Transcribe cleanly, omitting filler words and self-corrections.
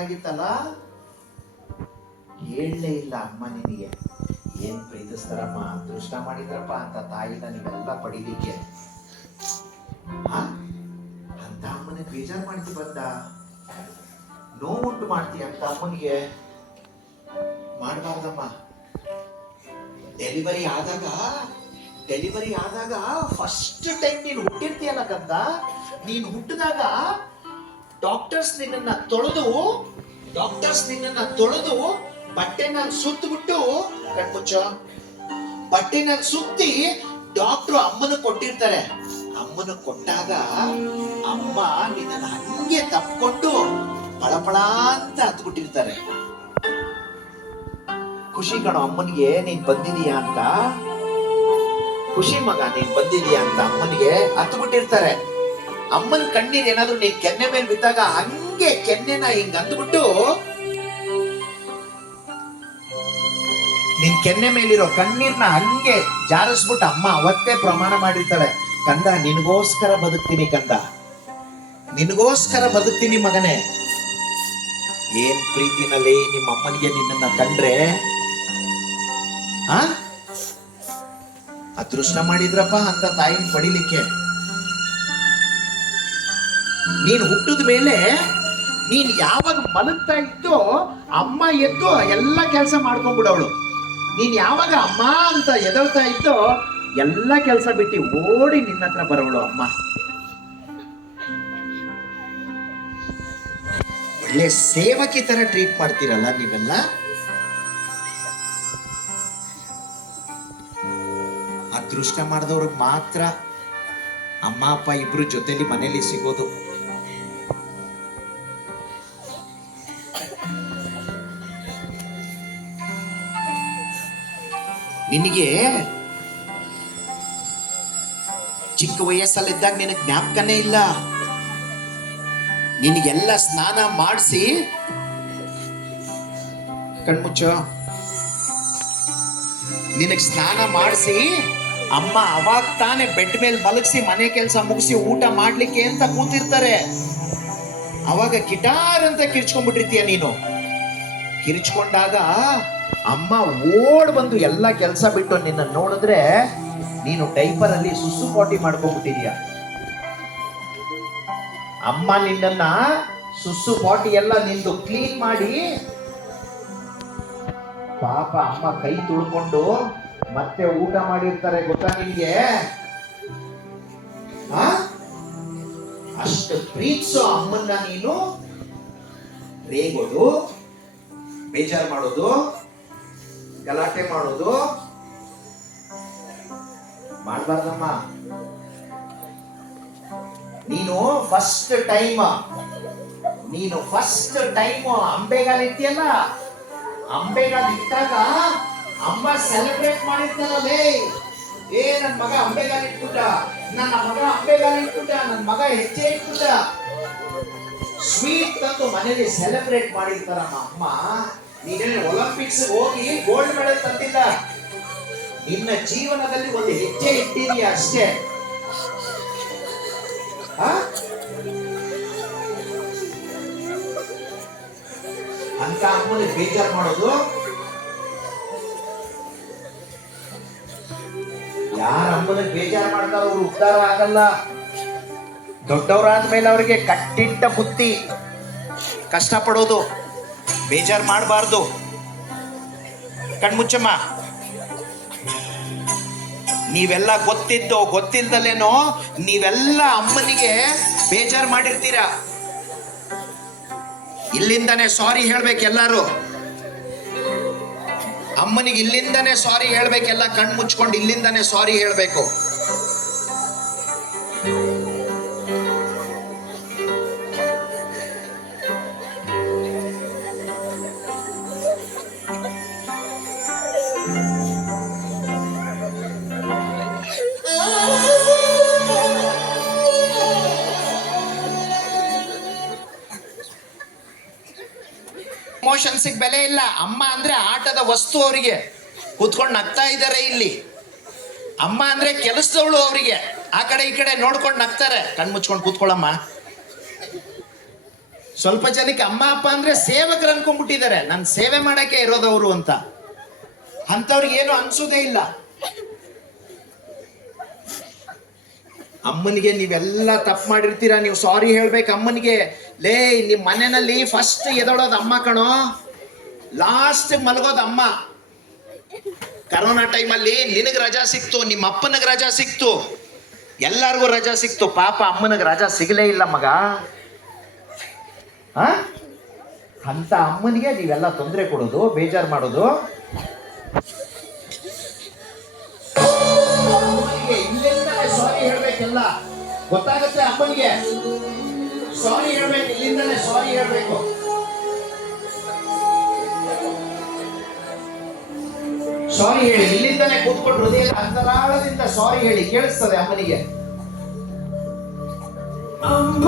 ಮಾಡ್ಬೋದಾಗಿತ್ತಲ್ಲ, ಹೇಳಲೇ ಇಲ್ಲ ಅಮ್ಮ ನಿನಗೆ. ಏನ್ ಪ್ರೀತಿಸ್ತಾರಮ್ಮ, ಅದೃಷ್ಟ ಮಾಡಿದ್ರಪ್ಪ ಅಂತ ತಾಯಿನ ನೀವೆಲ್ಲ ಪಡಿಲಿಕ್ಕೆ. ಅಂತ ಅಮ್ಮನಿಗೆ ಬೇಜಾರು ಮಾಡ್ತಿ ಬಂದ, ನೋವುಂಟು ಮಾಡ್ತೀಯ ಅಂತ ಅಮ್ಮನಿಗೆ. ಮಾಡಬಾರ್ದಮ್ಮ. ಡೆಲಿವರಿ ಆದಾಗ ಫಸ್ಟ್ ಟೈಮ್ ನೀನು ಹುಟ್ಟಿರ್ತೀಯಲ್ಲ ಕಂದ, ನೀನು ಹುಟ್ಟಿದಾಗ ಡಾಕ್ಟರ್ಸ್ ನಿನ್ನನ್ನ ತೊಳೆದು ಬಟ್ಟೆನಲ್ಲಿ ಸುತ್ತಬಿಟ್ಟು, ಕಣ್ಮುಚ್ಚ, ಬಟ್ಟೆನಲ್ಲಿ ಸುತ್ತಿ ಡಾಕ್ಟ್ರು ಅಮ್ಮನ ಕೊಟ್ಟಿರ್ತಾರೆ. ಅಮ್ಮನ ಕೊಟ್ಟಾಗ ಅಮ್ಮ ನಿನ್ನನ್ನು ಹಂಗೆ ತಪ್ಕೊಂಡು ಪಳಪಳ ಅಂತ ಹತ್ಬಿಟ್ಟಿರ್ತಾರೆ. ಖುಷಿ ಕಣೋ ಅಮ್ಮನಿಗೆ ನೀನ್ ಬಂದಿದೀಯಾ ಅಂತ, ಖುಷಿ ಮಗ ನೀನ್ ಬಂದಿದೀಯಾ ಅಂತ ಅಮ್ಮನಿಗೆ ಹತ್ಬಿಟ್ಟಿರ್ತಾರೆ. ಅಮ್ಮನ ಕಣ್ಣೀರ್ ಏನಾದ್ರು ನೀನ್ ಕೆನ್ನೆ ಮೇಲೆ ಬಿದ್ದಾಗ ಹಂಗೆ ಕೆನ್ನೆನ ಹಿಂಗ್ ಅಂದ್ಬಿಟ್ಟು ನಿನ್ ಕೆನ್ನೆ ಮೇಲಿರೋ ಕಣ್ಣೀರ್ನ ಹಂಗೆ ಜಾರಿಸ್ಬಿಟ್ಟು ಅಮ್ಮ ಅವತ್ತೇ ಪ್ರಮಾಣ ಮಾಡಿರ್ತಾಳೆ, ಕಂದ ನಿನಗೋಸ್ಕರ ಬದುಕ್ತೀನಿ, ಕಂದ ನಿನಗೋಸ್ಕರ ಬದುಕ್ತೀನಿ ಮಗನೇ. ಏನ್ ಪ್ರೀತಿನಲ್ಲಿ ನಿಮ್ಮ ಅಮ್ಮನಿಗೆ ನಿನ್ನನ್ನ ಕಂಡ್ರೆ ಅದೃಷ್ಟ ಮಾಡಿದ್ರಪ್ಪ ಅಂತ ತಾಯಿನ ಪಡಿಲಿಕ್ಕೆ. ನೀನ್ ಹುಟ್ಟಿದ ಮೇಲೆ ನೀನ್ ಯಾವಾಗ ಮಲಗ್ತಾ ಇದ್ದೋ ಅಮ್ಮ ಎದ್ದು ಎಲ್ಲ ಕೆಲಸ ಮಾಡ್ಕೊಂಡ್ಬಿಡವಳು. ನೀನ್ ಯಾವಾಗ ಅಮ್ಮ ಅಂತ ಎದಳ್ತಾ ಇದ್ದೋ ಎಲ್ಲ ಕೆಲಸ ಬಿಟ್ಟು ಓಡಿ ನಿನ್ನ ಹತ್ರ ಬರೋಳು ಅಮ್ಮ. ಒಳ್ಳೆ ಸೇವಕಿ ತರ ಟ್ರೀಟ್ ಮಾಡ್ತೀರಲ್ಲ ನೀವೆಲ್ಲ. ಅದೃಷ್ಟ ಮಾಡಿದವ್ರಿಗೆ ಮಾತ್ರ ಅಮ್ಮ ಅಪ್ಪ ಇಬ್ರು ಜೊತೆಲಿ ಮನೇಲಿ ಸಿಗೋದು. ನಿನಗೆ ಚಿಕ್ಕ ವಯಸ್ಸಲ್ಲಿದ್ದಾಗ ನಿನಗೆ ಜ್ಞಾಪಕನೇ ಇಲ್ಲ. ನಿನಗೆಲ್ಲ ಸ್ನಾನ ಮಾಡಿಸಿ, ಕಣ್ಮುಚ್ಚ, ನಿನಗೆ ಸ್ನಾನ ಮಾಡಿಸಿ ಅಮ್ಮ ಅವಾಗ ತಾನೇ ಬೆಡ್ ಮೇಲೆ ಮಲಗಿಸಿ ಮನೆ ಕೆಲಸ ಮುಗಿಸಿ ಊಟ ಮಾಡ್ಲಿಕ್ಕೆ ಅಂತ ಕೂತಿರ್ತಾರೆ. ಅವಾಗ ಗಿಟಾರ್ ಅಂತ ಕಿರ್ಚ್ಕೊಂಡ್ಬಿಟ್ಟಿರ್ತೀಯ ನೀನು. ಕಿರ್ಚ್ಕೊಂಡಾಗ ಅಮ್ಮ ಓಡ್ ಬಂದು ಎಲ್ಲ ಕೆಲಸ ಬಿಟ್ಟು ನಿನ್ನ ನೋಡಿದ್ರೆ ನೀನು ಡೈಪರ್ ಅಲ್ಲಿ ಸುಸು ಪಾಟಿ ಮಾಡ್ಕೊಂಡ್ಬಿಟ್ಟಿದ್ಯಾ. ಅಮ್ಮ ನಿನ್ನನ್ನ ಸುಸು ಪಾಟಿ ಎಲ್ಲ ನಿಂದು ಕ್ಲೀನ್ ಮಾಡಿ, ಪಾಪ ಅಮ್ಮ ಕೈ ತುಳ್ಕೊಂಡು ಮತ್ತೆ ಊಟ ಮಾಡಿರ್ತಾರೆ, ಗೊತ್ತಾ ನಿನ್ಗೆ? ಅಷ್ಟು ಪ್ರೀತಿಸೋ ಅಮ್ಮನ್ನ ನೀನು ರೇಗೋದು, ಬೇಜಾರು ಮಾಡೋದು, ಗಲಾಟೆ ಮಾಡೋದು ಮಾಡಬಾರ್ದಮ್ಮ. ನೀನು ಫಸ್ಟ್ ಟೈಮ್ ಅಂಬೆಗಾಲ್ ಇಟ್ಟಿಯಲ್ಲ, ಅಂಬೆಗಾಲ್ ಇಟ್ಟಾಗ ಅಮ್ಮ ಸೆಲೆಬ್ರೇಟ್ ಮಾಡಿರ್ತಾರಲ್ಲೇ, ಏ ನನ್ನ ಮಗ ಅಂಬೆಗಾಲ್ ಇಟ್ಬಿಟ್ಟ, ನನ್ನ ಮಗ ಹೆಜ್ಜೆ ಇಟ್ಬಿಟ್ಟ, ಸ್ವೀಟ್ ತಂದು ಮನೇಲಿ ಸೆಲೆಬ್ರೇಟ್ ಮಾಡಿರ್ತಾರಮ್ಮ ಅಮ್ಮ. ನೀನೇನು ಒಲಿಂಪಿಕ್ಸ್ ಹೋಗಿ ಗೋಲ್ಡ್ ಮೆಡಲ್ ತಂದಿಲ್ಲ, ನಿನ್ನ ಜೀವನದಲ್ಲಿ ಒಂದು ಹೆಜ್ಜೆ ಇಟ್ಟಿದೀಯ ಅಷ್ಟೇ. ಅಂತ ಅಮ್ಮನ ಬೇಜಾರು ಮಾಡೋದು. ಯಾರ ಅಮ್ಮನ ಬೇಜಾರು ಮಾಡ್ತಾರೋ ಅವ್ರು ಉದ್ಧಾರ ಆಗಲ್ಲ. ದೊಡ್ಡವರಾದ್ಮೇಲೆ ಅವರಿಗೆ ಕಟ್ಟಿಟ್ಟ ಬುತ್ತಿ, ಕಷ್ಟಪಡೋದು, ಬೇಜಾರು ಮಾಡಬಾರ್ದು. ಕಣ್ಮುಚ್ಚಮ್ಮ, ನೀವೆಲ್ಲ ಗೊತ್ತಿದ್ದೋ ಗೊತ್ತಿಲ್ದಲೇನೋ ನೀವೆಲ್ಲ ಅಮ್ಮನಿಗೆ ಬೇಜಾರು ಮಾಡಿರ್ತೀರಾ. ಇಲ್ಲಿಂದಾನೆ ಸಾರಿ ಹೇಳ್ಬೇಕು ಎಲ್ಲಾರು. ಅಮ್ಮನಿಗೆ ಇಲ್ಲಿಂದಾನೆ ಸಾರಿ ಹೇಳ್ಬೇಕೆಲ್ಲ, ಕಣ್ಣು ಮುಚ್ಕೊಂಡು ಇಲ್ಲಿಂದಾನೆ ಸಾರಿ ಹೇಳ್ಬೇಕು. ಇಮೋಷನ್ಸ್ ಬೆಲೆ ಇಲ್ಲ. ಅಮ್ಮ ಅಂದ್ರೆ ಆಟದ ವಸ್ತು, ಅವರಿಗೆ ಕೂತ್ಕೊಂಡು ನಗ್ತಾ ಇದ್ದಾರೆ ಇಲ್ಲಿ. ಅಮ್ಮ ಅಂದ್ರೆ ಕೆಲಸದವಳು, ಅವರಿಗೆ ಆ ಕಡೆ ಈ ಕಡೆ ನೋಡ್ಕೊಂಡು ನಗ್ತಾರೆ. ಕಣ್ಣು ಮುಚ್ಕೊಂಡು ಕೂತ್ಕೊಳ್ಳಮ್ಮ, ಸ್ವಲ್ಪ ಜನಕ್ಕೆ ಅಮ್ಮ ಅಪ್ಪ ಅಂದ್ರೆ ಸೇವಕರು ಅನ್ಕೊಂಡ್ಬಿಟ್ಟಿದ್ದಾರೆ, ನನ್ನ ಸೇವೆ ಮಾಡಕ್ಕೆ ಇರೋದವರು ಅಂತ. ಅಂಥವ್ರಿಗೆ ಏನು ಅನ್ಸೋದೇ ಇಲ್ಲ. ಅಮ್ಮನಿಗೆ ನೀವೆಲ್ಲ ತಪ್ಪು ಮಾಡಿರ್ತೀರಾ, ನೀವು ಸಾರಿ ಹೇಳ್ಬೇಕು ಅಮ್ಮನಿಗೆ. ಲೇ, ನಿಮ್ ಮನೆಯಲ್ಲಿ ಫಸ್ಟ್ ಎದೊಳೋದು ಅಮ್ಮ ಕಣೋ, ಲಾಸ್ಟ್ ಮಲಗೋದು ಅಮ್ಮ. ಕರೋನಾ ಟೈಮಲ್ಲಿ ನಿನಗೆ ರಜಾ ಸಿಕ್ತು, ನಿಮ್ಮ ಅಪ್ಪನಿಗೆ ರಜಾ ಸಿಕ್ತು, ಎಲ್ಲರಿಗೂ ರಜಾ ಸಿಕ್ತು. ಪಾಪ ಅಮ್ಮನಿಗೆ ರಜಾ ಸಿಗಲೇ ಇಲ್ಲ ಮಗ. ಅಂತ ಅಮ್ಮನಿಗೆ ನೀವೆಲ್ಲ ತೊಂದರೆ ಕೊಡೋದು, ಬೇಜಾರು ಮಾಡೋದು. ಇಲ್ಲಿಂದಲೇ ಸಾರಿ ಹೇಳ್ಬೇಕೆಲ್ಲ ಗೊತ್ತಾಗುತ್ತೆ ಅಮ್ಮನಿಗೆ. ಸಾರಿ ಹೇಳ್ಬೇಕು, ಇಲ್ಲಿಂದಲೇ ಸಾರಿ ಹೇಳ್ಬೇಕು. ಸಾರಿ ಹೇಳಿ, ಇಲ್ಲಿಂದಲೇ ಕೂತ್ಕೊಂಡು ಹೃದಯದ ಅಂತರಾಳದಿಂದ ಸಾರಿ ಹೇಳಿ, ಕೇಳಿಸ್ತದೆ ಅಮ್ಮನಿಗೆ. ಅಮ್ಮ